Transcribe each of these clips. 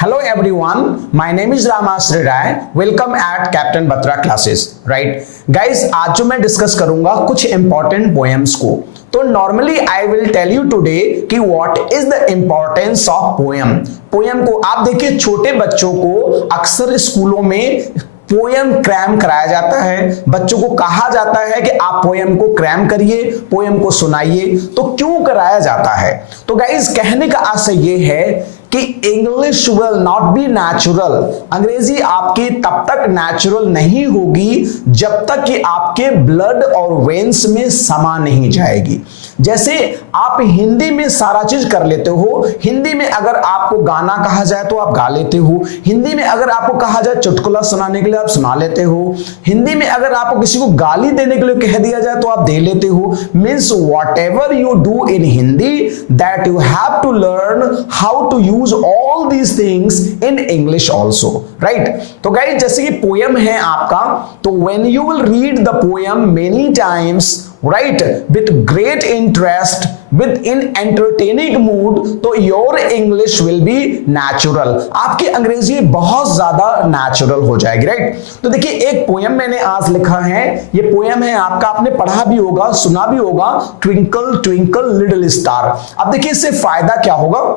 Hello everyone, my name is Ramasri Rai. Welcome at Captain Batra classes. Right, guys, आज जो मैं discuss करूंगा कुछ इंपॉर्टेंट पोएम्स को. तो normally I will tell you today कि what is the importance of poem. Poem को आप देखिए, छोटे बच्चों को अक्सर स्कूलों में पोएम क्रैम कराया जाता है. बच्चों को कहा जाता है कि आप पोएम को क्रैम करिए, पोएम को सुनाइए. तो क्यों कराया जाता है? तो गाइस, कहने का आशय ये है कि English will not be natural. अंग्रेजी आपकी तब तक नेचुरल नहीं होगी जब तक कि आपके ब्लड और वेन्स में समा नहीं जाएगी. जैसे आप हिंदी में सारा चीज कर लेते हो. हिंदी में अगर आपको गाना कहा जाए तो आप गा लेते हो. हिंदी में अगर आपको कहा जाए चुटकुला सुनाने के लिए आप सुना लेते हो. हिंदी में अगर आपको किसी को गाली देने के लिए कह दिया जाए तो आप दे लेते हो. Means whatever you do in Hindi that you have to learn how to use all these things in English also. Right. तो गाइस, जैसे कि पोएम है आपका, तो when you will read the poem many times, right, with great interest, with in entertaining mood, तो your English will be natural. आपकी अंग्रेजी बहुत ज्यादा नेचुरल हो जाएगी. राइट. तो देखिए, एक पोएम मैंने आज लिखा है. ये पोएम है आपका, आपने पढ़ा भी होगा, सुना भी होगा, ट्विंकल ट्विंकल लिटिल स्टार. अब देखिए, इससे फायदा क्या होगा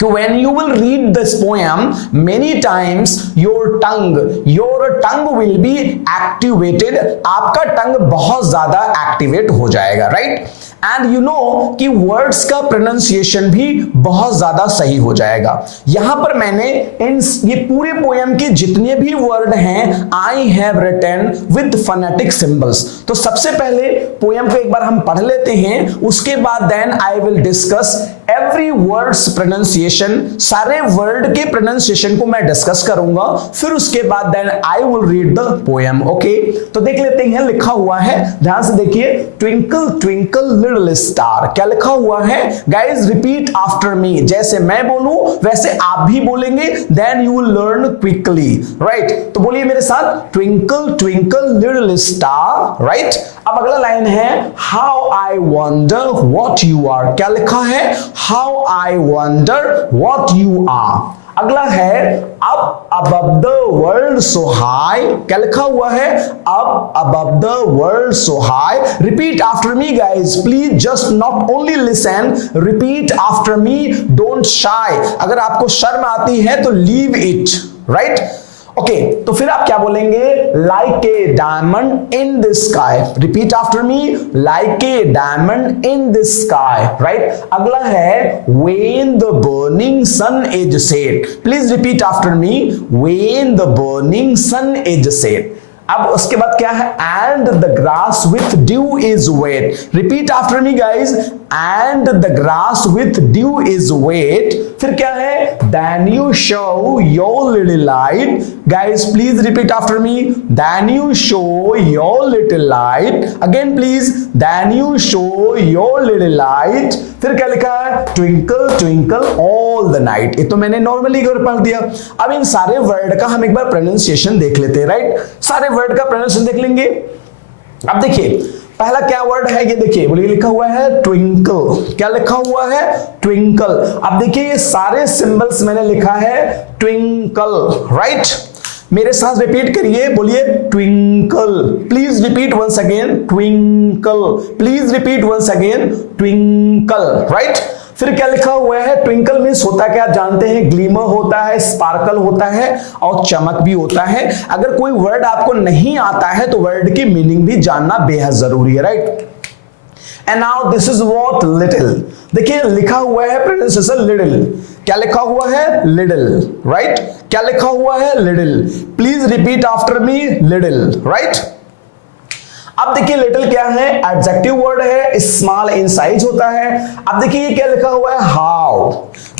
कि when you will read this poem many times, your tongue will be activated. आपका टंग बहुत ज्यादा एक्टिवेट हो जाएगा. राइट. एंड यू नो कि वर्ड्स का प्रोनाउंसिएशन भी बहुत ज्यादा सही हो जाएगा. यहां पर मैंने ये पूरे पोएम के जितने भी वर्ड हैं I have written with phonetic symbols. तो सबसे पहले पोएम को एक बार हम पढ़ लेते हैं, उसके बाद then I will discuss every words pronunciation. सारे वर्ड के प्रोनाउंसिएशन को मैं डिस्कस करूंगा. फिर उसके बाद then I will read the poem. Okay, तो देख लेते हैं. लिखा हुआ है, ध्यान से देखिए, ट्विंकल ट्विंकल लिटिल स्टार. क्या लिखा हुआ है गाइज? रिपीट आफ्टर मी. जैसे मैं बोलूं वैसे आप भी बोलेंगे, then you will learn quickly. Right. तो बोलिए मेरे साथ, twinkle twinkle little star. Right. अब अगला लाइन है, how I wonder what you are. क्या लिखा है? How I wonder what you are. अगला है, up above the world so high. क्या लिखा हुआ है? up above the world so high. Repeat after me guys, please just not only listen, repeat after me, don't shy. अगर आपको शर्म आती है तो leave it. Right? ओके, तो फिर आप क्या बोलेंगे? Like a diamond in the sky. Repeat after me, like a diamond in the sky. Right. अगला है, when the burning sun is set. Please repeat after me, when the burning sun is set. अब उसके बाद क्या है? And the grass with dew is wet. Repeat after me guys, and the grass with dew is wet. फिर क्या है? Then you show your little light. Guys please repeat after me, then you show your little light. Again please, then you show your little light. फिर क्या लिखा है? Twinkle twinkle all the night. ये तो मैंने नॉर्मली पढ़ दिया. अब इन सारे वर्ड का हम एक बार प्रोनाउंसिएशन देख लेते हैं. राइट. सारे वर्ड का प्रोनाउंसिएशन देख लेंगे. अब देखिए, पहला क्या वर्ड है ये देखिए, बोलिए. लिखा हुआ है ट्विंकल. क्या लिखा हुआ है? ट्विंकल. अब देखिए, ये सारे सिंबल्स मैंने लिखा है ट्विंकल. राइट. मेरे साथ रिपीट करिए, बोलिए twinkle. Please repeat once again, twinkle. Please repeat once again, twinkle. Right. फिर क्या लिखा हुआ है? ट्विंकल मीन्स होता क्या जानते हैं? ग्लीमर होता है, स्पार्कल होता है और चमक भी होता है. अगर कोई वर्ड आपको नहीं आता है तो वर्ड की मीनिंग भी जानना बेहद जरूरी है. Right. And now this is what? Little. देखिए, लिखा हुआ है प्रोनाउंसिएशन लिटिल. क्या लिखा हुआ है? लिटिल. राइट. क्या लिखा हुआ है? Little. Please repeat after me, little. Right. अब देखिए, लिटिल क्या है? एडजेक्टिव वर्ड है, स्मॉल इन साइज होता है. अब देखिए, ये क्या लिखा हुआ है? How.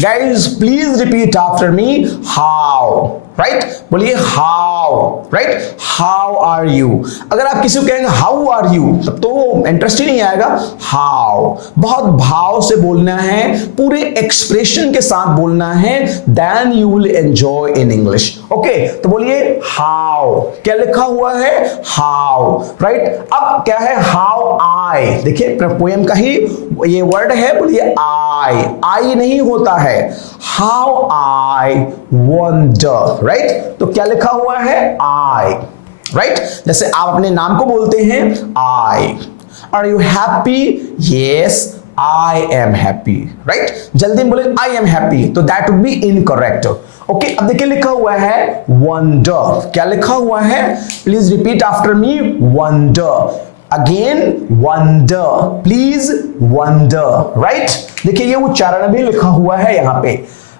Guys please repeat after me, how. Right, बोलिए how, right, how are you. अगर आप किसी को कहेंगे हाउ आर यू, तब तो इंटरेस्ट ही नहीं आएगा। हाउ, बहुत भाव से बोलना है, पूरे एक्सप्रेशन के साथ बोलना है, then you will enjoy in English. Okay, तो बोलिए हाउ, क्या लिखा हुआ है, हाउ, राइट। अब क्या है, हाउ आई, देखिए पोएम का ही ये वर्ड है, बोलिए आई नहीं होता है, हाउ आई वंडर, राइट। तो क्या लिखा हुआ है, आई, राइट। जैसे आप अपने नाम को बोलते हैं, I. Are you happy, yes I am happy, right. जल्दी बोले आई एम हैप्पी, तो that would be incorrect. Okay, अब देखिए लिखा हुआ है वंडर, क्या लिखा हुआ है, please repeat after me, wonder. Again wonder, please wonder, right. देखिए ये उच्चारण भी लिखा हुआ है यहां पे,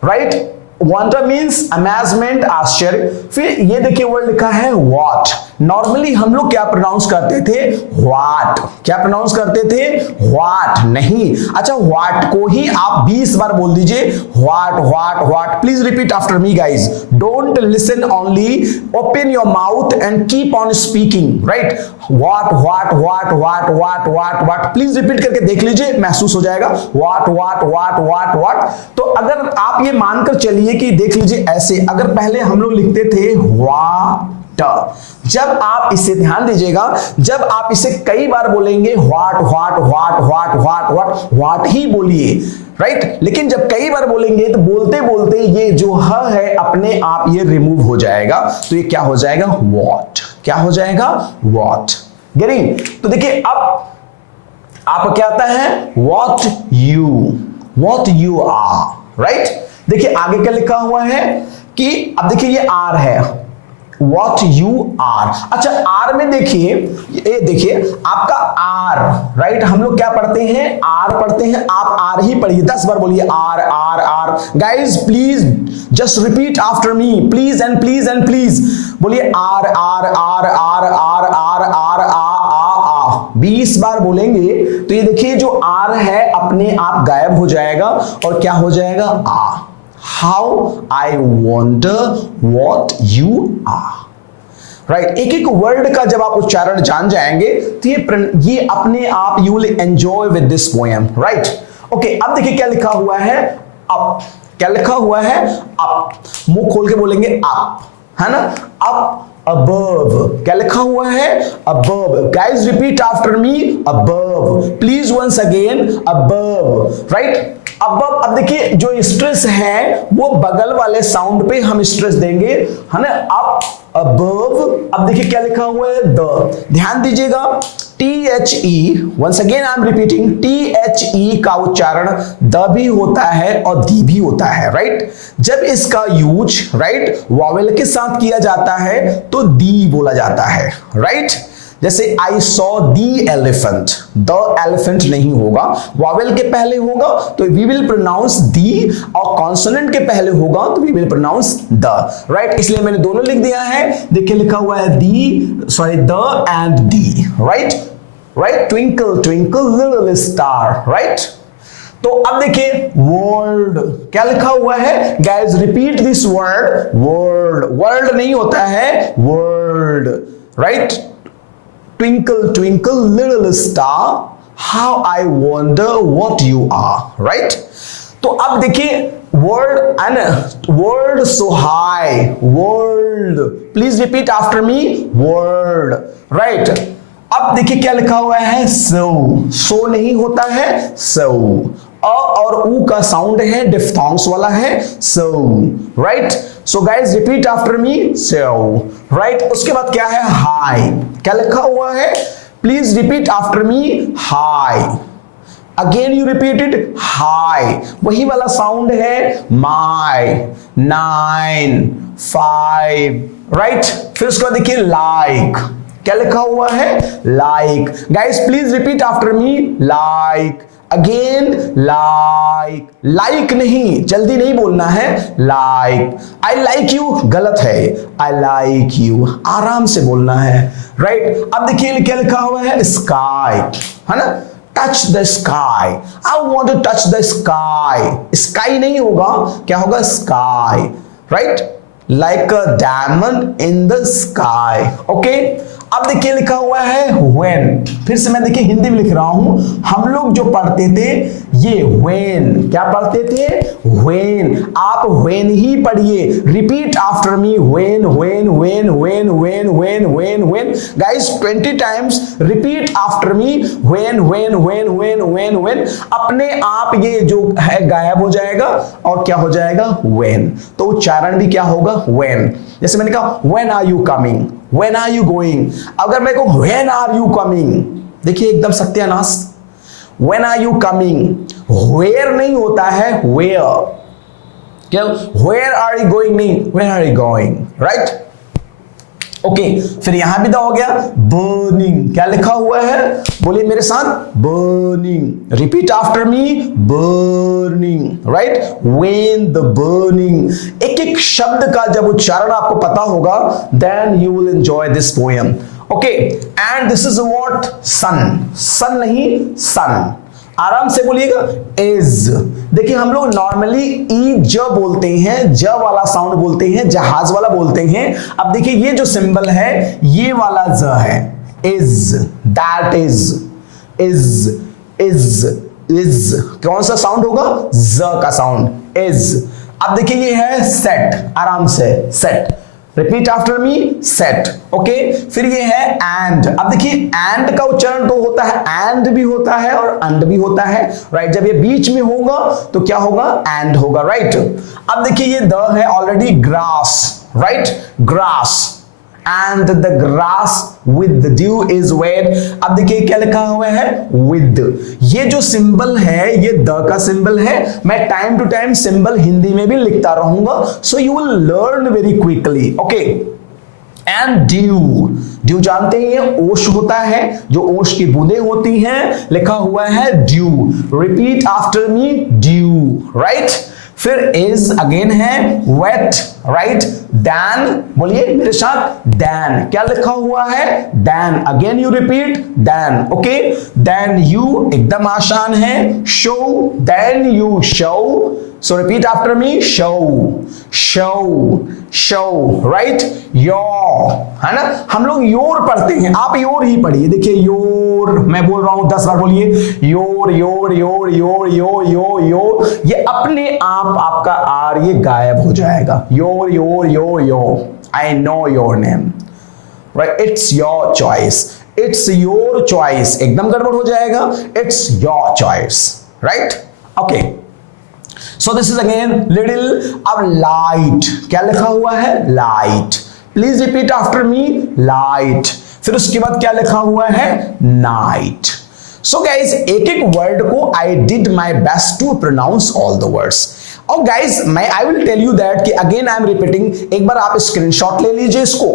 राइट। वंडर मीन्स अमेजमेंट, आश्चर्य। फिर ये देखिए वर्ड लिखा है व्हाट। नॉर्मली हम लोग क्या प्रोनाउंस करते थे, व्हाट। क्या प्रोनाउंस करते थे, व्हाट, नहीं। अच्छा, व्हाट को ही आप 20 बार बोल दीजिए, what what what. Please repeat after me guys, don't listen only, open your mouth and keep on speaking, right. What what what what what what what, please repeat करके देख लीजिए, महसूस हो जाएगा। What what what what what. तो अगर आप ये मानकर चलिए कि देख लीजिए ऐसे, अगर पहले हम लोग लिखते थे व्हाट, जब आप इसे ध्यान दीजिएगा, जब आप इसे कई बार बोलेंगे, what what what what what what what he बोलिए, राइट। लेकिन जब कई बार बोलेंगे तो बोलते बोलते ये जो ह है अपने आप ये रिमूव हो जाएगा, तो ये क्या हो जाएगा, व्हाट। क्या हो जाएगा, व्हाट। गेटिंग? तो देखिए अब आप क्या आता है, व्हाट यू आर, राइट। देखिए आगे क्या लिखा हुआ है कि अब देखिए ये आर है, What you are। अच्छा, आर में देखिए, ये देखिए आपका आर, राइट। हम लोग क्या पढ़ते हैं, आर पढ़ते हैं, आप आर ही पढ़िए, 10 बार बोलिए R R R. Guys please just repeat after me, please and please and please बोलिए R R R R R R R आ। 20 बार बोलेंगे तो ये देखिए जो आर है अपने आप गायब हो जाएगा और क्या हो जाएगा, आ। How I wonder what you are, right। एक एक वर्ड का जब आप उच्चारण जान जाएंगे तो ये अपने आप you will enjoy with this poem, right। Okay, अब देखिए क्या लिखा हुआ है, अप। क्या लिखा हुआ है, अप। मुंह खोल के बोलेंगे अप, है ना, अप। above, क्या लिखा हुआ है, above। guys repeat after me, above, please once again, above, right। above, अब देखिए जो स्ट्रेस है वो बगल वाले साउंड पे हम स्ट्रेस देंगे, है ना, अप, above। अब देखिए क्या लिखा हुआ है, द। ध्यान दीजिएगा, THE, once again I am repeating, THE का उच्चारण द भी होता है और दी भी होता है, राइट। जब इसका यूज, राइट, वॉवेल के साथ किया जाता है तो दी बोला जाता है, राइट। जैसे I saw the elephant, the elephant नहीं होगा, वॉवेल के पहले होगा तो we will pronounce the, और कॉन्सोनेंट के पहले होगा तो we will pronounce the, right. इसलिए मैंने दोनों लिख दिया है, देखिए लिखा हुआ है the and the, right, right. Twinkle twinkle little star, right. तो अब देखिए वर्ल्ड, क्या लिखा हुआ है, guys repeat this word, world नहीं होता है, world, right. Twinkle, twinkle, little star, how I wonder what you are, right? तो अब देखिए word and word so high, world, please repeat after me, world, right? अब देखिए क्या लिखा हुआ है, so नहीं होता है, so अ और ऊ का साउंड है, डिफ्थोंग्स वाला है, so, right? So guys repeat after me, so, right? उसके बाद क्या है, high, क्या लिखा हुआ है, please repeat after me, high, again you repeat it, high, वही वाला साउंड है, my, 9, 5, right? फिर उसके बाद देखिए like, क्या लिखा हुआ है, like, guys please repeat after me, like, again like नहीं, जल्दी नहीं बोलना है, लाइक। आई लाइक यू गलत है, आई लाइक यू आराम से बोलना है, राइट। अब देखिए क्या लिखा हुआ है, स्काई, है ना, touch the sky, I want to touch the sky, sky नहीं होगा, क्या होगा, sky, right. like a diamond in the sky. Okay, अब देखिए लिखा हुआ है when, फिर से मैं देखिए हिंदी में लिख रहा हूं। हम लोग जो पढ़ते थे ये when, क्या पढ़ते थे? when। आप when ही पढ़िए, repeat after me, when when when when when when when when guys 20 times repeat after me, when when when when when when। अपने आप ये जो है गायब हो जाएगा और क्या हो जाएगा? when। तो उच्चारण भी क्या होगा? when। जैसे मैंने कहा when are you coming, when are you going, अगर मैं कहूं when are you coming, देखिए एकदम सत्यानाश। when are you coming, where नहीं होता है where, क्या where are you going नहीं, where are you going, right? Okay, फिर यहां भी हो गया burning, क्या लिखा हुआ है? बोलिए मेरे साथ, burning। Repeat after me, burning, right? when the burning। एक एक शब्द का जब उच्चारण आपको पता होगा, then you will enjoy this poem। Okay, and this is what sun, sun नहीं sun, आराम से बोलिएगा इज। देखिए हम लोग नॉर्मली ई ज बोलते हैं, ज वाला साउंड बोलते हैं, जहाज वाला बोलते हैं। अब देखिए ये जो सिंबल है ये वाला ज है, इज, दैट इज कौन सा साउंड होगा? ज का साउंड, इज। अब देखिए ये है सेट, आराम से सेट, रिपीट आफ्टर मी, सेट। ओके, फिर ये है एंड। अब देखिए एंड का उच्चारण तो होता है, एंड भी होता है और अंड भी होता है, राइट? जब ये बीच में होगा तो क्या होगा? एंड होगा, राइट? अब देखिए ये द है already, grass, right? Grass, and the grass with the dew is wet। अब देखिए क्या लिखा हुआ है? with। ये जो सिंबल है ये द का सिंबल है। मैं time to time symbol Hindi में भी लिखता रहूंगा, so you will learn very quickly। okay, and dew, dew जानते हैं ये ओश होता है, जो ओश की बूंदें होती हैं, लिखा हुआ है dew। Repeat after me, dew, right? फिर इज अगेन है वेट, राइट? दैन, बोलिए मेरे साथ, दैन, क्या लिखा हुआ है? Then, again you repeat, then. Okay, then you एकदम आसान है, show, then you show, so repeat after me, show, show, show, right? Your, है ना? हम लोग योर पढ़ते हैं, आप योर ही पढ़िए। देखिए योर, मैं बोल रहा हूं 10 बार, बोलिए your your your your your your your, ये अपने आप आपका आर ये गायब हो जाएगा। Your your your your, I know your name, right? It's your choice, it's your choice, एकदम गड़बड़ हो जाएगा, it's your choice, right? Okay, so this is again little. अब लाइट, क्या लिखा हुआ है? Light, please repeat after me, light. फिर उसके बाद क्या लिखा हुआ है? नाइट। सो गाइज एक एक वर्ड को I did my best to pronounce all the words. और guys I will tell you that कि अगेन आई एम रिपीटिंग, एक बार आप स्क्रीनशॉट ले लीजिए इसको,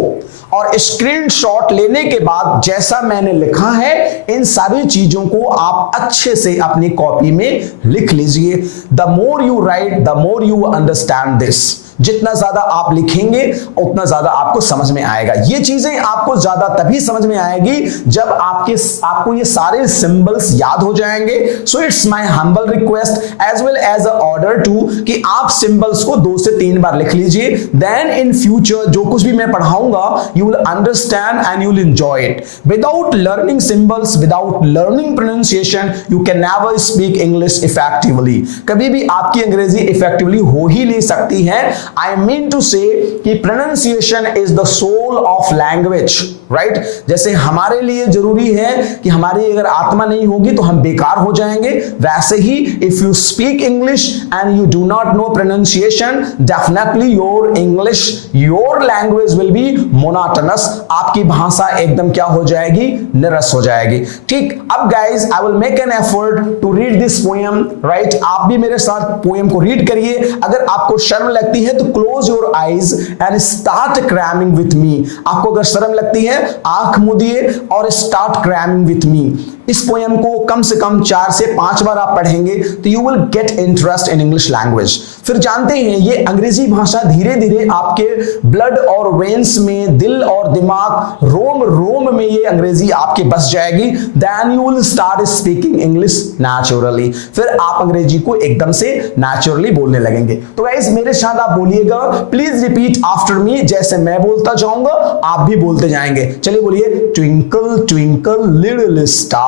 और स्क्रीनशॉट लेने के बाद जैसा मैंने लिखा है इन सारी चीजों को आप अच्छे से अपनी कॉपी में लिख लीजिए। The more you right the more you understand this. जितना ज्यादा आप लिखेंगे उतना ज्यादा आपको समझ में आएगा। ये चीजें आपको ज्यादा तभी समझ में आएगी जब आपको ये सारे सिंबल्स याद हो जाएंगे। So it's my humble request as well as a order to कि आप सिंबल्स को 2 से 3 बार लिख लीजिए। देन इन फ्यूचर जो कुछ भी मैं पढ़ाऊंगा you will understand and you will enjoy it. Without learning symbols, without learning pronunciation, you can never speak English effectively. कभी भी आपकी अंग्रेजी effectively हो ही नहीं सकती है। I mean to say कि pronunciation is the soul of language, right? जैसे हमारे लिए जरूरी है कि हमारी अगर आत्मा नहीं होगी तो हम बेकार हो जाएंगे, वैसे ही if you speak English and you do not know pronunciation, definitely your English, your language will be monotonous, आपकी भाषा एकदम क्या हो जाएगी? निरस हो जाएगी। ठीक, अब guys I will make an effort to read this poem, right? आप भी मेरे साथ पोएम को रीड करिए। अगर आपको शर्म लगती है तो close your eyes and start cramming with me. आपको अगर शर्म लगती है आंख मूंदिए और स्टार्ट क्रैमिंग विथ मी। इस पोएम को कम से कम 4 से 5 बार आप पढ़ेंगे तो you will get interest in English language. फिर जानते हैं ये अंग्रेजी भाषा धीरे धीरे आपके ब्लड और वेन्स में, दिल और दिमाग, रोम रोम में ये अंग्रेजी आपके बस जाएगी। Then you will start speaking English naturally, फिर आप अंग्रेजी को एकदम से नेचुरली बोलने लगेंगे। तो गाइस मेरे साथ आप बोलिएगा, प्लीज रिपीट आफ्टर मी, जैसे मैं बोलता जाऊंगा आप भी बोलते जाएंगे। चलिए बोलिए, ट्विंकल ट्विंकल लिटिल स्टार।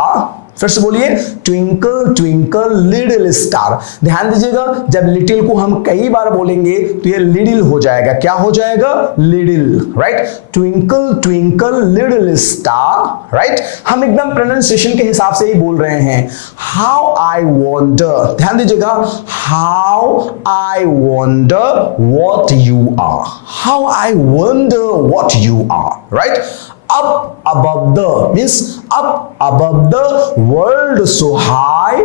फिर से बोलिए, ट्विंकल ट्विंकल लिटिल स्टार। ध्यान दीजिएगा, जब लिटिल को हम कई बार बोलेंगे तो ये लिटिल हो जाएगा। क्या हो जाएगा? Little, right. Twinkle twinkle little star, right. हम एकदम प्रोनाउंसिएशन के हिसाब से ही बोल रहे हैं। हाउ आई वंडर, ध्यान दीजिएगा, how I wonder what you are, how I wonder what you are, right. Up above the means up above the world so high,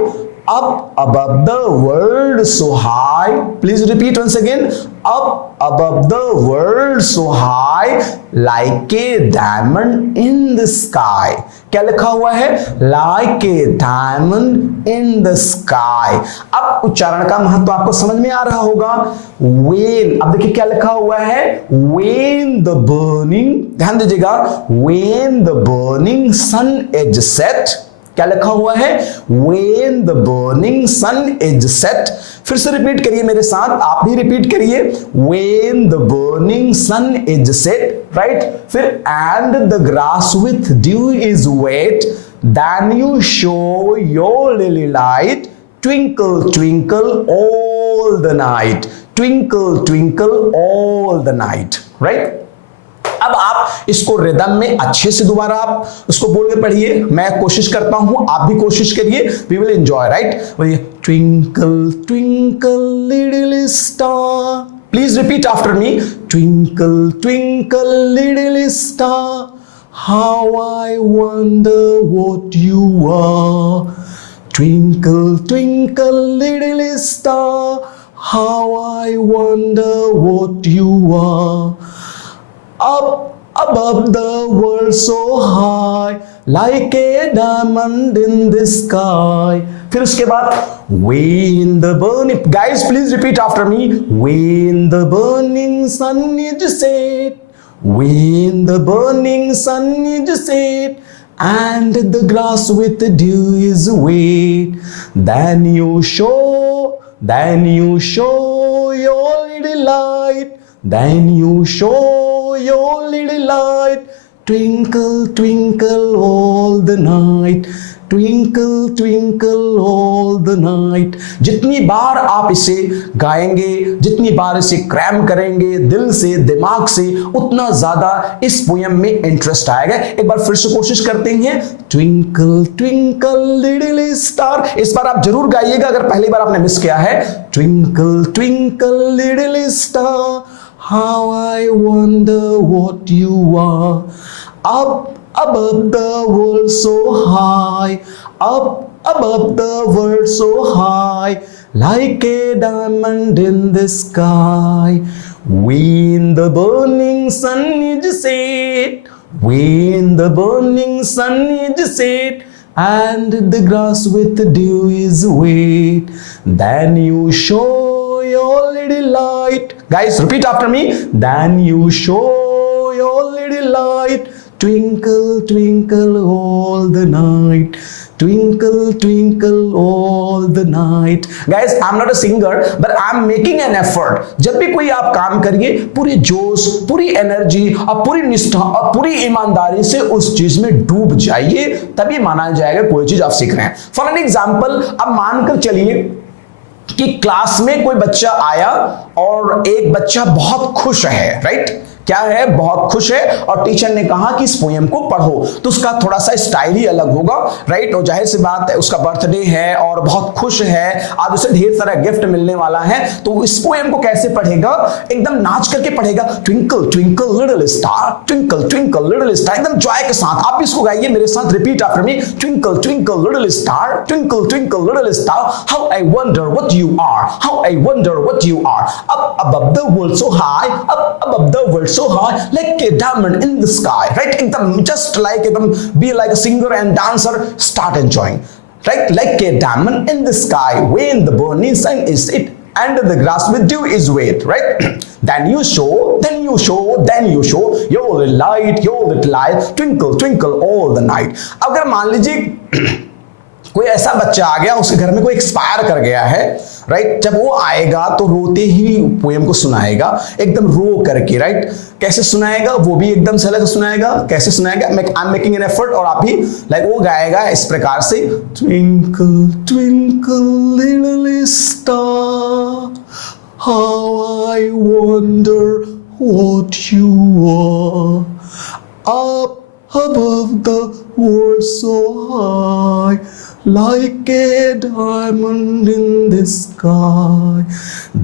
up above the world so high. Please repeat once again, up above the world so high, like a diamond in the sky. क्या लिखा हुआ है? Like a diamond in the sky. अब उच्चारण का महत्व आपको समझ में आ रहा होगा। When, अब देखिए क्या लिखा हुआ है? When the burning, ध्यान दीजिएगा, when the burning sun is set, क्या लिखा हुआ है? When the burning sun is set. फिर से रिपीट करिए मेरे साथ, आप भी रिपीट करिए, When the burning sun is set, right? फिर and the grass with dew is wet, then you show your lily light, twinkle twinkle all the night, twinkle twinkle all the night, right? अब आप इसको rhythm में अच्छे से दोबारा आप उसको बोल के पढ़िए। मैं कोशिश करता हूं, आप भी कोशिश करिए। We will enjoy, right. बोलिए, twinkle twinkle little star. Please repeat after me, twinkle twinkle little star, how I wonder what you are, twinkle twinkle little star, how I wonder what you are, up above the world so high, like a diamond in the sky. फिर उसके बाद, when the burning, guys please repeat after me, when the burning sun is set, when the burning sun is set, and the grass with the dew is wet, then you show your little light, then you show your little light, twinkle twinkle all the night, twinkle twinkle all the night. जितनी बार आप इसे गाएंगे, जितनी बार इसे cram करेंगे दिल से, दिमाग से, उतना ज्यादा इस पोयम में इंटरेस्ट आएगा। एक बार फिर से कोशिश करते हैं, ट्विंकल ट्विंकल लिटिल स्टार। इस बार आप जरूर गाइएगा अगर पहली बार आपने मिस किया है। Twinkle twinkle little star, how I wonder what you are, up above the world so high, up above the world so high, like a diamond in the sky. When the burning sun is set, when the burning sun is set, and the grass with the dew is wet, then you show your little light. Guys, repeat after me. Then you show your little light, twinkle twinkle all the night, twinkle twinkle all the night. Guys, I'm not a singer but I'm making an effort. जब भी कोई आप काम करिए, पूरी जोश, पूरी energy और पूरी निष्ठा और पूरी ईमानदारी से उस चीज में डूब जाइए, तभी माना जाएगा कोई चीज आप सीख रहे हैं। फॉर एन एग्जाम्पल, अब मानकर चलिए कि क्लास में कोई बच्चा आया और एक बच्चा बहुत खुश है, राइट। क्या है? बहुत खुश है और टीचर ने कहा कि इस पोएम को पढ़ो, तो उसका थोड़ा सा स्टाइल ही अलग होगा, राइट। और जाहिर सी बात है, उसका बर्थडे है और बहुत खुश है, आज उसे ढेर सारा गिफ्ट मिलने वाला है, तो इस पोएम को कैसे पढ़ेगा? एकदम नाच करके पढ़ेगा। Twinkle twinkle little star, twinkle twinkle little star, एकदम जॉय के साथ। आप इसको गाइए मेरे साथ, repeat after me, twinkle twinkle little star, twinkle twinkle little star, how I wonder what you are, how I wonder what you are, up above the world so high, up above the world so high like a diamond in the sky, right? एकदम just like एकदम be like a singer and dancer, start enjoying, right? Like a diamond in the sky when the burning sun is it and the grass with dew is wet, right? then you show your little light twinkle twinkle all the night. अगर मान लीजिए कोई ऐसा बच्चा आ गया, उसके घर में कोई एक्सपायर कर गया है, राइट? जब वो आएगा तो रोते ही पोएम को सुनाएगा, एकदम रो करके, राइट? कैसे सुनाएगा? वो भी एकदम से अलग सुनाएगा। कैसे सुनाएगा? I am making an effort, और आप भी लाइक वो गाएगा इस प्रकार से, twinkle twinkle little star how I wonder what you are up above the world so high like a diamond in the sky.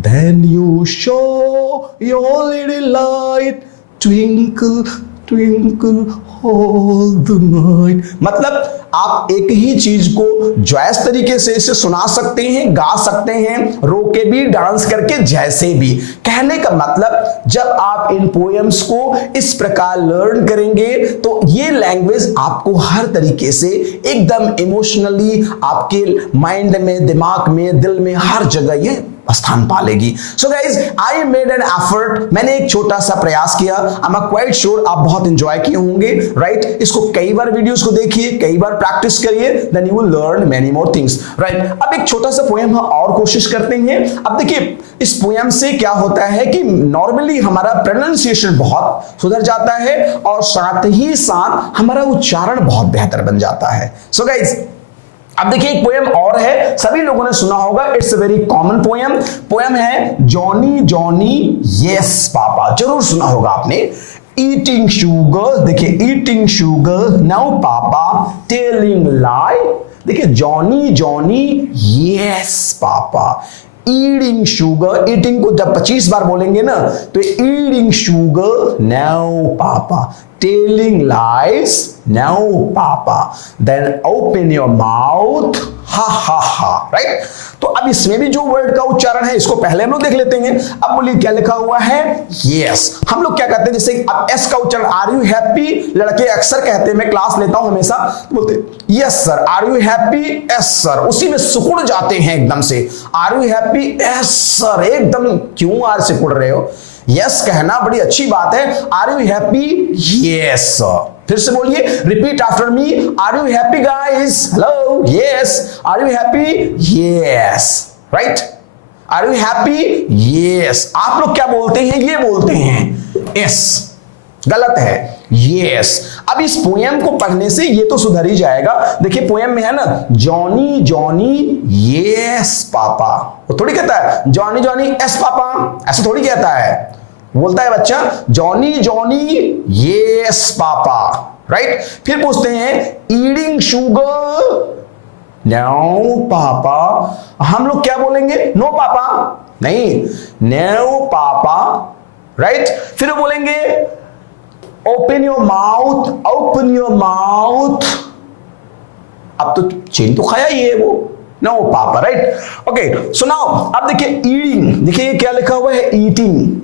Then you show your little light twinkle twinkle all the night. मतलब आप एक ही चीज को Joyce तरीके से इसे सुना सकते हैं, गा सकते हैं, रो के भी, डांस करके, जैसे भी। कहने का मतलब जब आप इन पोएम्स को इस प्रकार लर्न करेंगे तो ये लैंग्वेज आपको हर तरीके से एकदम इमोशनली आपके माइंड में, दिमाग में, दिल में, हर जगह ये स्थान पालेगी। So guys, I made an effort, मैंने एक छोटा सा प्रयास किया। आई एम क्वाइट श्योर आप बहुत एंजॉय किए होंगे, राइट? इसको कई बार वीडियोस को देखिए, कई बार प्रैक्टिस करिए, then you will learn many more things, right? अब एक छोटा सा पोएम हम और कोशिश करते हैं। अब देखिए, इस पोएम से क्या होता है कि नॉर्मली हमारा प्रोनाउंसिएशन बहुत सुधर जाता है और साथ ही साथ हमारा उच्चारण बहुत बेहतर बन जाता है। सो गाइज, अब देखिए एक पोएम और है, सभी लोगों ने सुना होगा, it's a very common poem. Poem है जॉनी जॉनी यस पापा, जरूर सुना होगा आपने। ईटिंग शुगर, देखिए eating sugar now papa telling lie. देखिए Johnny Johnny yes papa, eating sugar, eating को जब 25 बार बोलेंगे ना तो eating sugar now papa, telling lies now papa, then open your mouth ha ha हा, राइट? तो अब इसमें भी जो वर्ड का उच्चारण है इसको पहले हम लोग देख लेते हैं। अब बोलिए क्या लिखा हुआ है? यस। हम लोग क्या करते हैं, जैसे अब एस का उच्चारण आर यू हैप्पी, लड़के अक्सर कहते हैं, मैं क्लास लेता हूं हमेशा, बोलते yes sir, are you happy, yes sir, उसी में सिकुड़ जाते हैं एकदम से। Are you happy, yes sir, एकदम क्यों आर सिकुड़ रहे हो? यस कहना बड़ी अच्छी बात है। Are you happy? Yes sir. फिर से बोलिए, repeat after me, are you happy guys? Hello, yes. Are you happy? Yes, right? Are you happy? Yes. आप लोग क्या बोलते हैं? ये बोलते हैं यस, गलत है, यस। अब इस पोएम को पढ़ने से ये तो सुधर ही जाएगा। देखिए पोएम में है ना, जॉनी जॉनी यस पापा, वो थोड़ी कहता है जॉनी जॉनी एस पापा, ऐसा थोड़ी कहता है। बोलता है बच्चा जॉनी जॉनी यस पापा, राइट? फिर पूछते हैं ईटिंग शुगर नो पापा, हम लोग क्या बोलेंगे? नो पापा नहीं, नो पापा, राइट? फिर बोलेंगे open your mouth, open your mouth, अब तो चेन तो खाया ही है वो, नो पापा, राइट? ओके, सो नाउ अब देखिए ईटिंग, देखिए क्या लिखा हुआ है? ईटिंग।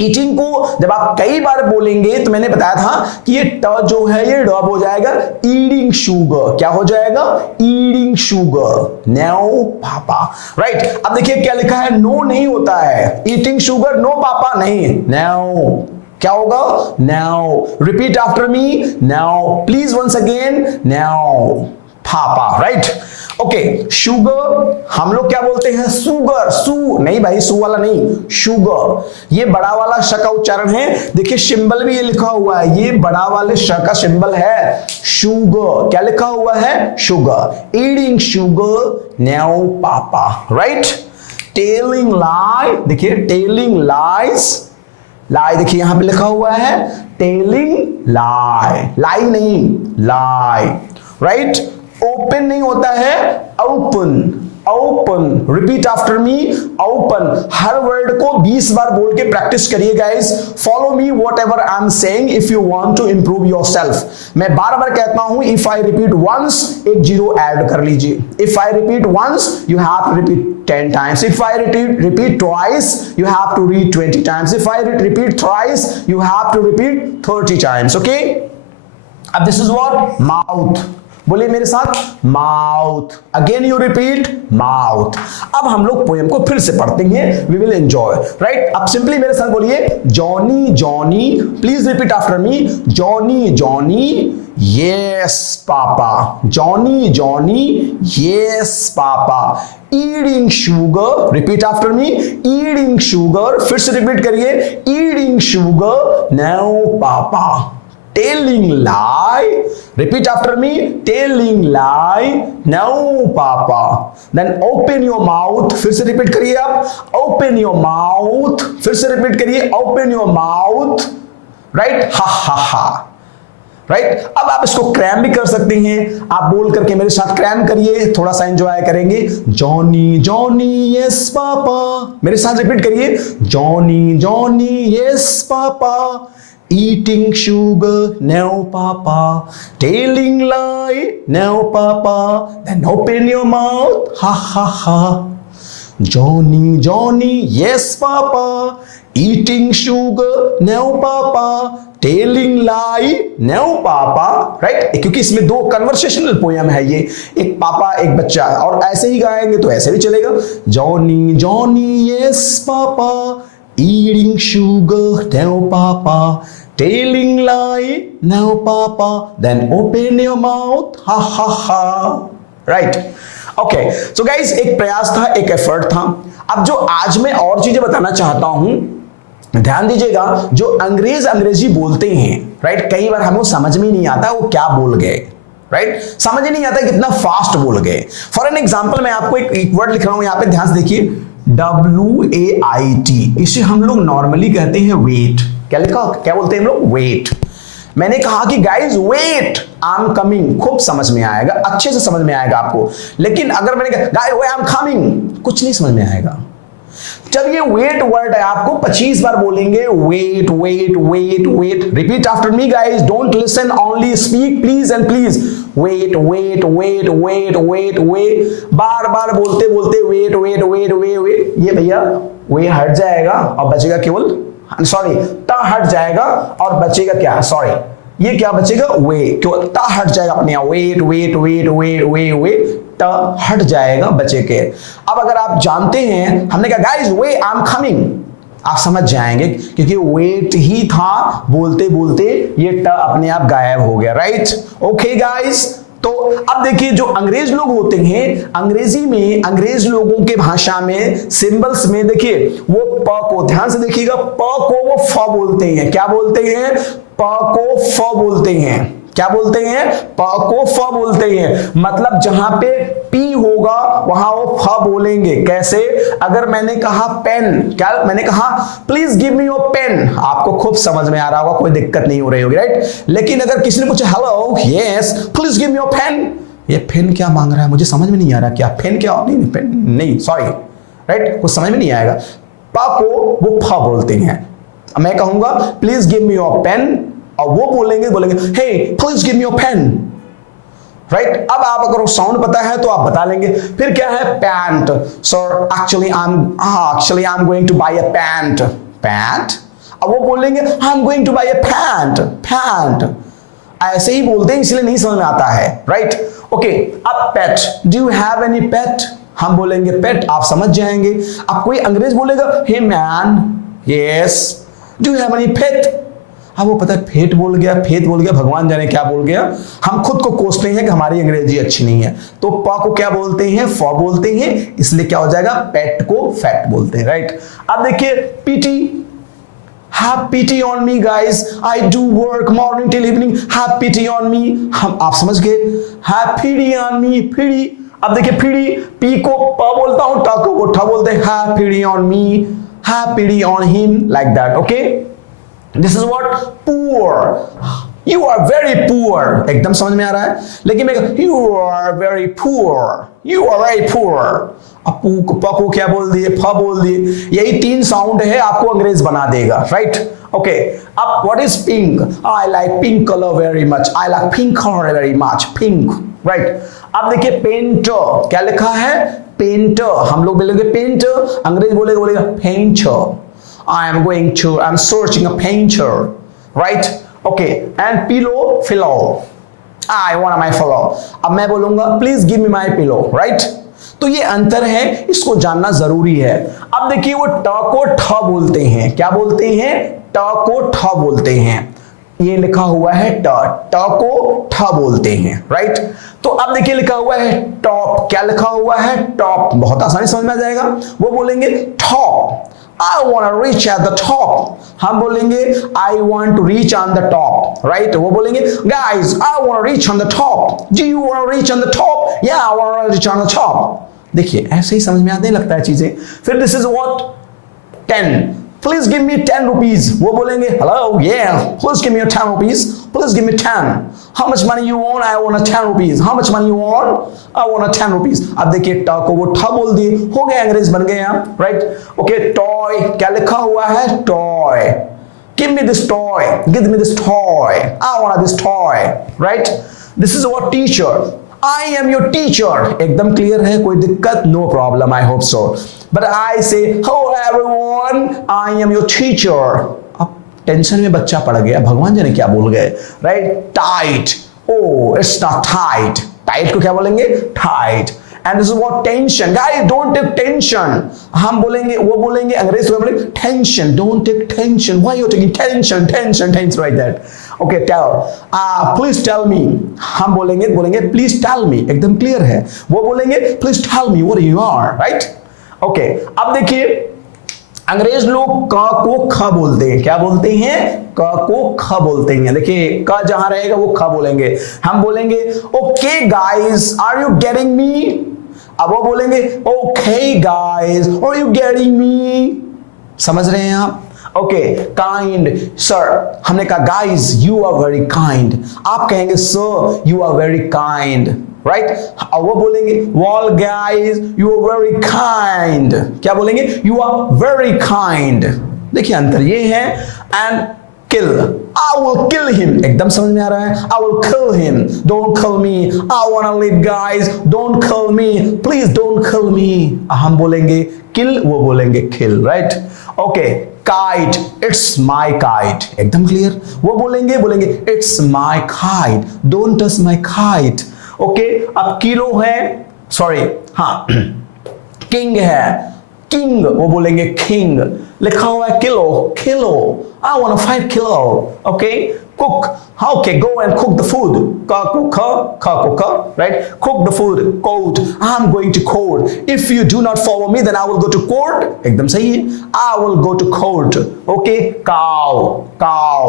ईटिंग को जब आप कई बार बोलेंगे तो मैंने बताया था कि ये ट जो है ये डब हो जाएगा, ईटिंग शुगर, क्या हो जाएगा? ईटिंग शुगर नो पापा, राइट? अब देखिए क्या लिखा है? नो नहीं होता है, ईटिंग शुगर नो पापा नहीं, नो, क्या होगा? Now. Repeat after me, now please once again, now पापा, राइट? ओके, शुगर हम लोग क्या बोलते हैं? सुगर, सू नहीं भाई, सू वाला नहीं, शुगर। ये बड़ा वाला श का उच्चारण है। देखिए सिंबल भी ये लिखा हुआ है, ये बड़ा वाले श का सिंबल है, शुगर। क्या लिखा हुआ है? शुगर। ईटिंग शुगर नाउ पापा, राइट? टेलिंग लाई, देखिए टेलिंग लाइज, लाई देखिए यहां पे लिखा हुआ है टेलिंग लाई, लाई नहीं लाई, राइट? ओपन नहीं होता है, open, open, repeat after me, open. हर वर्ड को 20 बार बोल के प्रैक्टिस करिए guys. Follow me whatever I am saying if you want to improve yourself. मैं बार बार कहता हूं, इफ आई रिपीट वंस, एक जीरो ऐड कर लीजिए। If I repeat once, you have to repeat 10 times. If I repeat twice, you have to read 20 times. If I repeat thrice, you have to repeat 30 times. Okay? अब this is what? Mouth. बोलिए मेरे साथ, mouth. Again you repeat mouth. अब हम लोग poem को फिर से पढ़ते हैं, वी विल एंजॉय, राइट। अब सिंपली मेरे साथ बोलिए, Johnny Johnny, please repeat after me, Johnny Johnny yes पापा, Johnny Johnny yes papa. Eating sugar, repeat after मी, ईटिंग शुगर, फिर से रिपीट करिए, ईटिंग शुगर नो पापा। Telling lie, repeat after me, telling lie no papa। Then open your mouth, फिर से repeat करिए आप, open your mouth, फिर से रिपीट करिए, open your mouth, right? हा हा हा, राइट। अब आप इसको क्रैम भी कर सकते हैं, आप बोल करके मेरे साथ क्रैम करिए, थोड़ा सा एंजॉय करेंगे। जॉनी जॉनी यस पापा, मेरे साथ रिपीट करिए, जॉनी जॉनी यस पापा। Eating sugar, no papa. Telling lie, no papa. Then open your mouth, ha ha ha. Johnny, Johnny, yes papa. Eating sugar, no papa. Telling lie, no papa. Right? क्योंकि इसमें दो conversational poem है ये, एक पापा एक बच्चा, और ऐसे ही गाएंगे तो ऐसे भी चलेगा। Johnny, Johnny, yes papa. Eating sugar, no papa. Telling lie, no papa. Then open your mouth, ha ha ha. Right? Okay. So guys, एक प्रयास था, एक एफर्ट था। अब जो आज मैं और चीजें बताना चाहता हूं, ध्यान दीजिएगा। जो अंग्रेज अंग्रेजी बोलते हैं, राइट, कई बार हमें समझ में नहीं आता वो क्या बोल गए, राइट, समझ नहीं आता कितना फास्ट बोल गए। फॉर एन एग्जाम्पल मैं आपको एक वर्ड लिख रहा हूं, यहां पे ध्यान से देखिए, WAIT, इसे हम लोग नॉर्मली कहते हैं वेट। क्या लिखा, क्या बोलते हैं हम लोग, वेट। मैंने कहा कि guys wait, I am coming, खूब समझ में आएगा, अच्छे से समझ में आएगा आपको। लेकिन अगर मैंने कहा गाइज आई एम कमिंग, कुछ नहीं समझ में आएगा। जब ये वेट वर्ड है, आपको 25 बार बोलेंगे, wait wait wait wait. Repeat after me guys, don't listen, only speak please and please. Wait wait wait wait wait wait, बार बार बोलते बोलते wait wait wait wait wait. ये भैया वे हट जाएगा और बचेगा केवल, सॉरी, टा हट जाएगा और बचेगा क्या, सॉरी, ये क्या बचेगा, वे, क्यों, टा हट जाएगा अपने यहाँ, वेट वेट वेट वेट वे वे, टा हट जाएगा, बचे के। अब अगर आप जानते हैं, हमने कहा guys way I am coming, आप समझ जाएंगे क्योंकि वेट ही था, बोलते बोलते ये टा अपने आप गायब हो गया, राइट। ओके गाइस, तो अब देखिए जो अंग्रेज लोग होते हैं, अंग्रेजी में, अंग्रेज लोगों के भाषा में सिंबल्स में देखिए, वो प को, ध्यान से देखिएगा, प को वो फ बोलते हैं। क्या बोलते हैं, प को फ बोलते हैं। क्या बोलते हैं, प को फ बोलते हैं। मतलब जहां पे पी होगा वहां वो फ बोलेंगे। कैसे, अगर मैंने कहा पेन, क्या मैंने कहा please give me your pen, आपको खूब समझ में आ रहा होगा, कोई दिक्कत नहीं हो रही होगी, राइट। लेकिन अगर किसी ने पूछा hello yes please give me your pen, ये पेन क्या मांग रहा है, मुझे समझ में नहीं आ रहा, क्या पेन, क्या नहीं, पेन नहीं, सॉरी, राइट, कुछ समझ में नहीं आएगा। प को वो फ बोलते हैं। मैं कहूंगा please give me your pen, और वो बोलेंगे hey please give me your pen, right. अब आप अगर वो साउंड पता है तो आप बता लेंगे। फिर क्या है, pant, sir actually I am going to buy a pant, pant. अब वो बोलेंगे I am going to buy a pant, pant. ऐसे ही बोलते हैं, इसलिए नहीं समझ में आता है, राइट। ओके, अब pet, do you have any pet, हम बोलेंगे पेट, आप समझ जाएंगे। अब कोई अंग्रेज बोलेगा hey man, yes, do you have any pet, अब वो पता है फेट बोल गया, फेत बोल गया, भगवान जाने क्या बोल गया। हम खुद को कोसते हैं कि हमारी अंग्रेजी अच्छी नहीं है, तो प को क्या बोलते हैं, फ बोलते हैं, इसलिए क्या हो जाएगा, पेट को फैट बोलते हैं, राइट। अब देखिए PT, have pity on me guys, I do work morning till evening, have pity on me, हम आप समझ गए, have pity on me, pity। अब देखिए पीड़ी, पी को प बोलता हूं, टा को वो ठा बोलते हैं, have pity on me, have pity on him, like that, okay। This is what, poor, you are very poor, एकदम समझ में आ रहा है। लेकिन मैं you are very poor, you are very poor, अब प को क्या बोल दिए, फ बोल दिए, यही 3 साउंड है, आपको अंग्रेज बना देगा, राइट। ओके, अब what is pink, I like pink colour very much, I like pink colour very much, pink, right. अब देखिए पेंटर, क्या लिखा है, पेंटर, हम लोग बोलेंगे पेंटर, अंग्रेज बोलेगा painter, I am going to, I am searching a painter, right. Okay, and pillow, फिलो, आई वांट माय पिलो, अब मैं बोलूंगा please give me my pillow, right. तो ये अंतर है, इसको जानना जरूरी है। अब देखिए वो ट को ठ बोलते हैं, क्या बोलते हैं, ट को ठ बोलते हैं, ये लिखा हुआ है ट, ट को ठ बोलते हैं, राइट। तो अब देखिए लिखा हुआ है टॉप, क्या लिखा हुआ है, टॉप, बहुत आसानी समझ में आ जाएगा। वो बोलेंगे top, I want to reach at the top, हम बोलेंगे I want to reach on the top, right। वो बोलेंगे guys I want to reach on the top, do you want to reach on the top, yeah I want to reach on the top। देखिए ऐसे ही समझ में आने लगता है चीजें। फिर this is what 10, please give me 10 rupees, वो बोलेंगे hello yeah please give me 10 rupees, please give me 10, how much money you want, I want 10 rupees, how much money you want, I want 10 rupees। अब देखिए ट को वो ठ बोल दिए, हो गए, अंग्रेज बन गए यहाँ, राइट। ओके, टॉय, क्या लिखा हुआ है, toy, give me this toy, give me this toy, I want this toy, right। this is what teacher, I am your teacher, एकदम क्लियर है, कोई दिक्कत, no problem, I hope so। But I say hello everyone, I am your teacher। अब tension में बच्चा पड़ गया, भगवान जाने क्या बोल गए, right. Tight, oh it's not tight, tight को क्या बोलेंगे, tight. And this is what tension, guys don't take tension, हम बोलेंगे, वो बोलेंगे, अंग्रेज में बोलेंगे tension, don't take tension, why you taking tension, tension, tension like that। Okay, tell, please tell me, हम बोलेंगे please tell me, एकदम क्लियर है। वो बोलेंगे please tell me what you are, right। Okay, अब देखिए अंग्रेज लोग क को ख बोलते हैं, क्या बोलते हैं, क को ख बोलते हैं। देखिए क जहां रहेगा वो ख बोलेंगे, हम बोलेंगे okay guys are you getting me, अब वो बोलेंगे okay guys are you getting me, समझ रहे हैं आप। ओके, काइंड, सर, हमने कहा guys you are very kind, आप कहेंगे sir you are very kind, right. और वो बोलेंगे wall guys you are very kind, क्या बोलेंगे, यू आर वेरी काइंड। देखिए अंतर ये है। And kill, I will kill him, एकदम समझ में आ रहा है, I will kill him, don't kill me, I wanna live guys, don't kill me, please don't kill me। हम बोलेंगे kill, वो बोलेंगे kill, right। Okay, kite, it's my kite, एकदम क्लियर। वो बोलेंगे it's my kite, don't touch my kite। Okay, अब kilo है, sorry, हाँ, किंग है, किंग, वो बोलेंगे किंग। लिखा हुआ है kilo, kilo, I want 5 kilo। Okay, cook, okay, go and cook the food, right, cook the food, court, I'm going to court, if you do not follow me then I will go to court, एकदम सही है, I will go to court। Okay, cow, cow,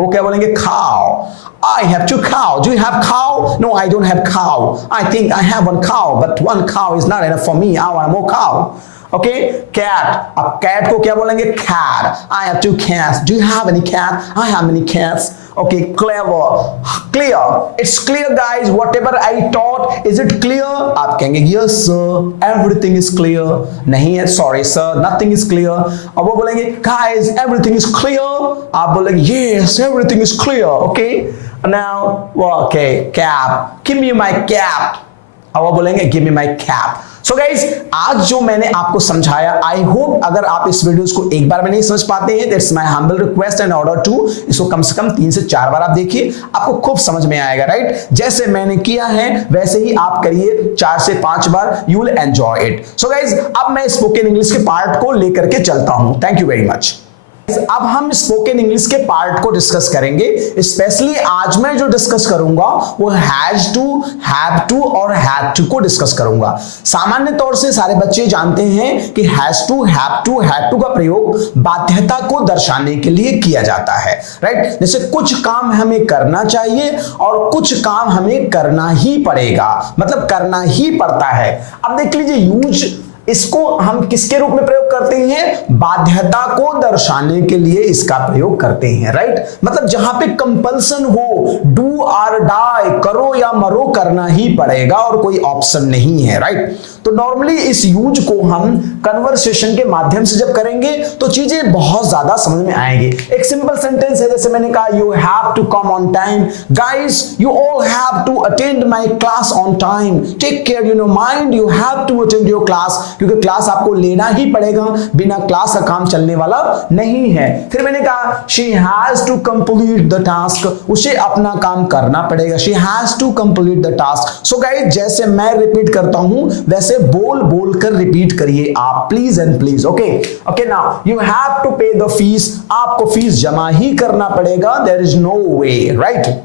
वो क्या बोलेंगे, cow, I have 2 cow, do you have cow, no I don't have cow, I think I have 1 cow but 1 cow is not enough for me, I want more cow। Okay, cat, अब cat को क्या बोलेंगे, cat, I have 2 cats, do you have any cat, I have many cats। Okay, clever, clear, it's clear guys, whatever I taught, is it clear, आप कहेंगे yes sir, everything is clear, नहीं है, sorry sir, nothing is clear। अब वो बोलेंगे guys everything is clear, आप बोलेंगे yes everything is clear। okay, now okay, cap, give me my cap, अब वो बोलेंगे give me my cap। So guys, आज जो मैंने आपको समझाया, आई होप अगर आप इस वीडियोस को एक बार में नहीं समझ पाते हैं, that's my humble request and order to, इसको कम से कम 3 से 4 बार आप देखिए, आपको खूब समझ में आएगा, राइट। जैसे मैंने किया है वैसे ही आप करिए 4 से 5 बार, you will enjoy it. So guys, अब मैं स्पोकन इंग्लिश के पार्ट को लेकर के चलता हूं। Thank you very much. अब हम स्पोकन इंग्लिश के पार्ट को डिस्कस करेंगे। स्पेशली आज मैं जो डिस्कस करूंगा वो हैज टू, हैव टू और हैड टू को डिस्कस करूंगा। सामान्य तौर से सारे बच्चे जानते हैं कि has to, have to, had to का प्रयोग बाध्यता को दर्शाने के लिए किया जाता है, राइट। जैसे कुछ काम हमें करना चाहिए और कुछ काम हमें करना ही पड़ेगा, मतलब करना ही पड़ता है। अब देख लीजिए यूज इसको हम किसके रूप में प्रयोग करते हैं? बाध्यता को दर्शाने के लिए इसका प्रयोग करते हैं, राइट। मतलब जहां पे कंपल्सन हो, डू और डाई, करो या मरो, करना ही पड़ेगा और कोई ऑप्शन नहीं है, राइट। तो नॉर्मली इस यूज को हम कन्वर्सेशन के माध्यम से जब करेंगे तो चीजें बहुत ज्यादा समझ में आएंगी। एक सिंपल सेंटेंस है, जैसे मैंने कहा you have to come on time, guys you all have to attend my class on time, take care you know mind, you have to attend your class, क्योंकि क्लास आपको लेना ही पड़ेगा, बिना क्लास का काम चलने वाला नहीं है। फिर मैंने कहा she has to complete the task, उसे अपना काम करना पड़ेगा, she has to complete the task. So guys जैसे मैं रिपीट करता हूं वैसे बोल बोल कर रिपीट करिए आप, please and please, okay okay. Now you have to pay the fees, आपको फीस जमा ही करना पड़ेगा, there is no way, right.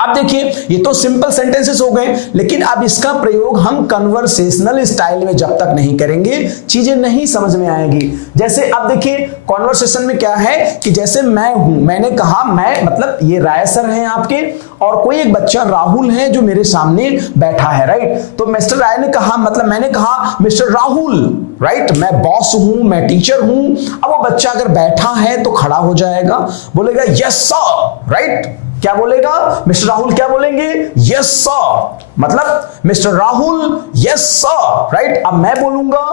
अब देखिए ये तो सिंपल सेंटेंसेस हो गए, लेकिन अब इसका प्रयोग हम कन्वर्सेशनल स्टाइल में जब तक नहीं करेंगे चीजें नहीं समझ में आएगी। जैसे अब देखिए कन्वर्सेशन में क्या है कि जैसे मैं हूं, मैंने कहा मैं, मतलब ये राय सर हैं आपके और कोई एक बच्चा राहुल है जो मेरे सामने बैठा है, राइट। तो मिस्टर राय ने कहा, मतलब मैंने कहा मिस्टर राहुल, राइट, मैं बॉस हूं, मैं टीचर हूं। अब वो बच्चा अगर बैठा है तो खड़ा हो जाएगा, बोलेगा यस सर, राइट। क्या बोलेगा? मिस्टर राहुल क्या बोलेंगे? यस सर, मतलब mister Rahul yes sir, right. अब मैं बोलूंगा,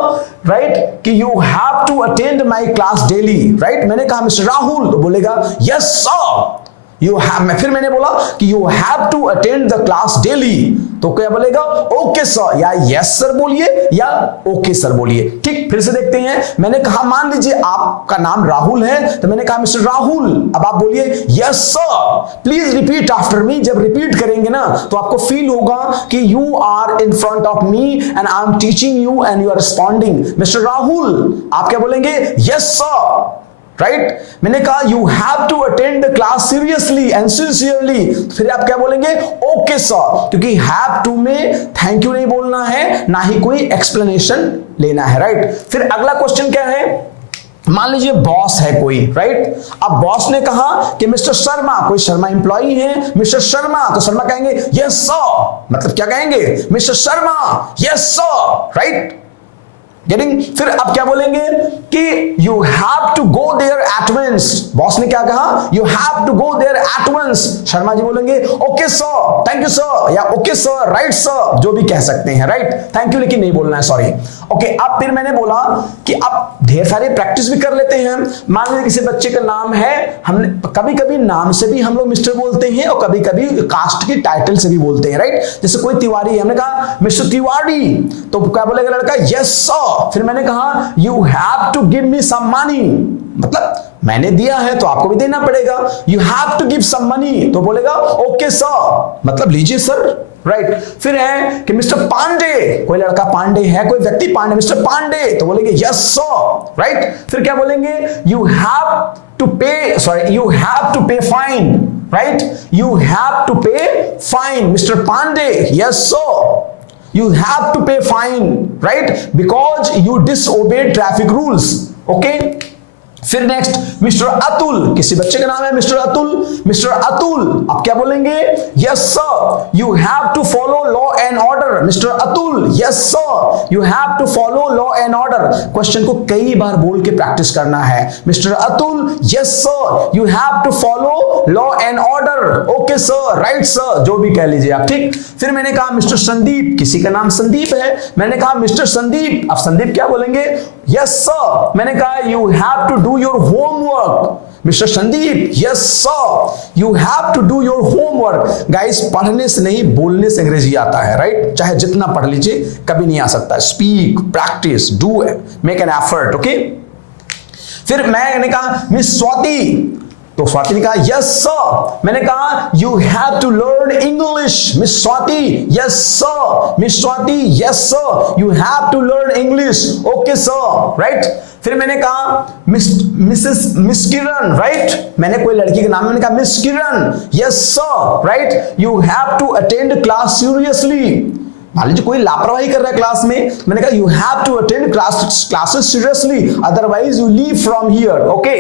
राइट, कि you have to attend my class daily, right. मैंने कहा मिस्टर राहुल, तो बोलेगा यस सर यू हैव, फिर मैंने बोला कि you have to attend the class daily, तो क्या बोलेगा? ओके सर, या यस सर बोलिए या ओके सर बोलिए। ठीक, फिर से देखते हैं। मैंने कहा मान लीजिए आपका नाम राहुल है, तो मैंने कहा मिस्टर राहुल, अब आप बोलिए yes sir, please repeat after me. जब रिपीट करेंगे ना तो आपको फील होगा कि you are in front of me and I am teaching you and you are responding. Mister Rahul, आप क्या बोलेंगे? Yes sir, right. मैंने कहा you have to attend the class seriously and sincerely, फिर आप क्या बोलेंगे? ओके सर, क्योंकि हैव टू में थैंक यू नहीं बोलना है, ना ही कोई एक्सप्लेनेशन लेना है, राइट। फिर अगला क्वेश्चन क्या है? मान लीजिए बॉस है कोई, राइट। अब बॉस ने कहा कि मिस्टर शर्मा, कोई शर्मा एम्प्लॉई है, मिस्टर शर्मा, तो शर्मा कहेंगे यस सर, मतलब क्या कहेंगे? Mister Sharma yes sir, right, getting. फिर अब क्या बोलेंगे कि you have to go there at once, boss ने क्या कहा? You have to go there at once, Sharma ji बोलेंगे okay sir, thank you sir, या ओके सर, राइट सर, जो भी कह सकते हैं, राइट। थैंक यू लेकिन नहीं बोलना है, सॉरी, ओके। अब फिर मैंने बोला कि अब ढेर सारे प्रैक्टिस भी कर लेते हैं। मान लीजिए किसी बच्चे का नाम है, हमने कभी कभी नाम से भी हम लोग मिस्टर बोलते हैं और कभी कभी कास्ट की टाइटल से भी बोलते हैं, राइट। जैसे कोई तिवारी, हमने कहा मिस्टर तिवारी, तो क्या बोलेगा लड़का? Yes sir. फिर मैंने कहा you have to give me some money, मतलब मैंने दिया है तो आपको भी देना पड़ेगा। You have to give some money, तो बोलेगा ओके सर, मतलब लीजिए सर, राइट। फिर है कि मिस्टर पांडे, कोई लड़का पांडे है, कोई व्यक्ति पांडे, मिस्टर पांडे, तो बोलेंगे यस सर, राइट। फिर क्या बोलेंगे? You have to pay, sorry, you have to pay fine, right, you have to pay fine, mister Pandey yes sir, you have to pay fine, right, because you disobeyed traffic rules, okay। फिर next mister Atul, किसी बच्चे का नाम है mister Atul, mister Atul, आप क्या बोलेंगे? Yes sir, you have to follow law and order, mister Atul yes sir, you have to follow law and order. Question को कई बार बोल के प्रैक्टिस करना है। Mister Atul yes sir, you have to follow law and order, okay sir, right sir, जो भी कह लीजिए आप, ठीक। फिर मैंने कहा मिस्टर संदीप, किसी का नाम संदीप है, मैंने कहा मिस्टर संदीप, अब संदीप क्या बोलेंगे? Yes sir. मैंने कहा you have to do your homework, mister Sandeep yes sir, you have to do your homework. Guys पढ़ने से नहीं बोलने से अंग्रेजी आता है, राइट। चाहे जितना पढ़ लीजिए कभी नहीं आ सकता। Speak, practice, do, make an effort, okay. फिर मैंने कहा मिस स्वाति, तो स्वाति ने कहा यस सर। मैंने कहा you have to learn English, miss Swati yes sir, miss Swati yes sir, you have to learn English, okay sir, right. फिर मैंने कहा मिस किरण, राइट, मैंने कोई लड़की का नाम, मैंने कहा miss Kiran yes sir, right, you have to attend class seriously. मान लीजिए कोई लापरवाही कर रहा है क्लास में, मैंने कहा you have to attend classes seriously, otherwise you leave from here, okay.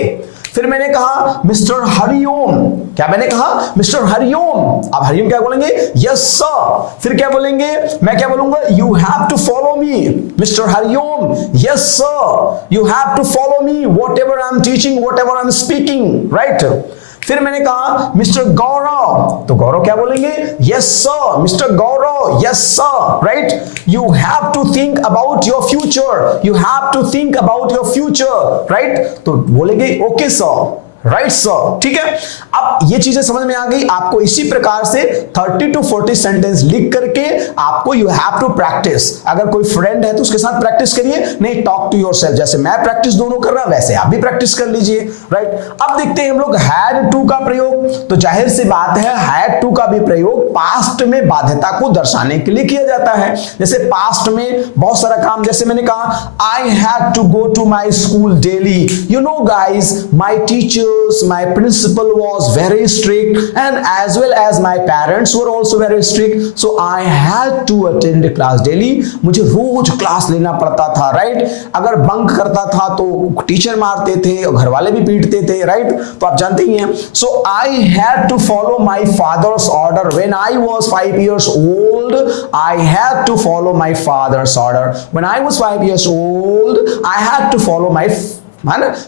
फिर मैंने कहा मिस्टर हरिओम, क्या मैंने कहा मिस्टर हरिओम, अब हरिओम क्या बोलेंगे, यस सर। फिर क्या बोलेंगे, मैं क्या बोलूंगा, you have to follow me, mister Hariom yes sir, you have to follow me whatever I am teaching, whatever I am speaking, right. फिर मैंने कहा मिस्टर गौरव, तो गौरव क्या बोलेंगे, yes sir, mister Gaurav yes sir, right. You have to think about your future, you have to think about your future, right. तो बोलेंगे okay sir, right sir, ठीक है। अब ये चीजें समझ में आ गई। आपको इसी प्रकार से 30 to 40 सेंटेंस लिख करके आपको यू हैव टू प्रैक्टिस। अगर कोई फ्रेंड है तो उसके साथ प्रैक्टिस करिए, नहीं टॉक टू योरसेल्फ, जैसे मैं प्रैक्टिस दोनों कर रहा वैसे आप भी प्रैक्टिस कर लीजिए, राइट। अब देखते हैं हम लोग हैड टू का प्रयोग। तो जाहिर सी बात है हैड टू का भी प्रयोग पास्ट में बाध्यता को दर्शाने के लिए किया जाता है। जैसे पास्ट में बहुत सारा काम, जैसे मैंने कहा I had to go to my school daily, you know guys my teacher, my principal was very strict and as well as my parents were also very strict, so I had to attend class daily, मुझे रोज class लेना पड़ता था, right. अगर bunk करता था तो teacher मारते थे और घर वाले भी पीटते थे, राइट। तो आप जानते ही हैं। so I had to follow my father's order when I was 5 years old, I had to follow my father's order when I was 5 years old, I had to follow my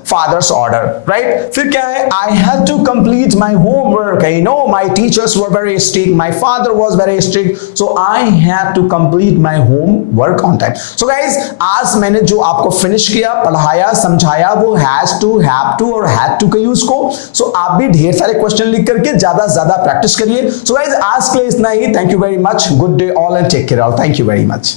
father's order, right। फिर क्या है, I had to complete my homework, you know my teachers were very strict, my father was very strict, so I had to complete my homework on time। so guys, आज मैंने जो आपको finish किया, पढ़ाया, समझाया, वो has to, have to और had to के यूज को। so आप भी ढेर सारे क्वेश्चन लिख करके ज्यादा से ज्यादा प्रैक्टिस करिए। so guys, आज के लिए इतना ही। Thank you very much, good day all and take care all, thank you very much.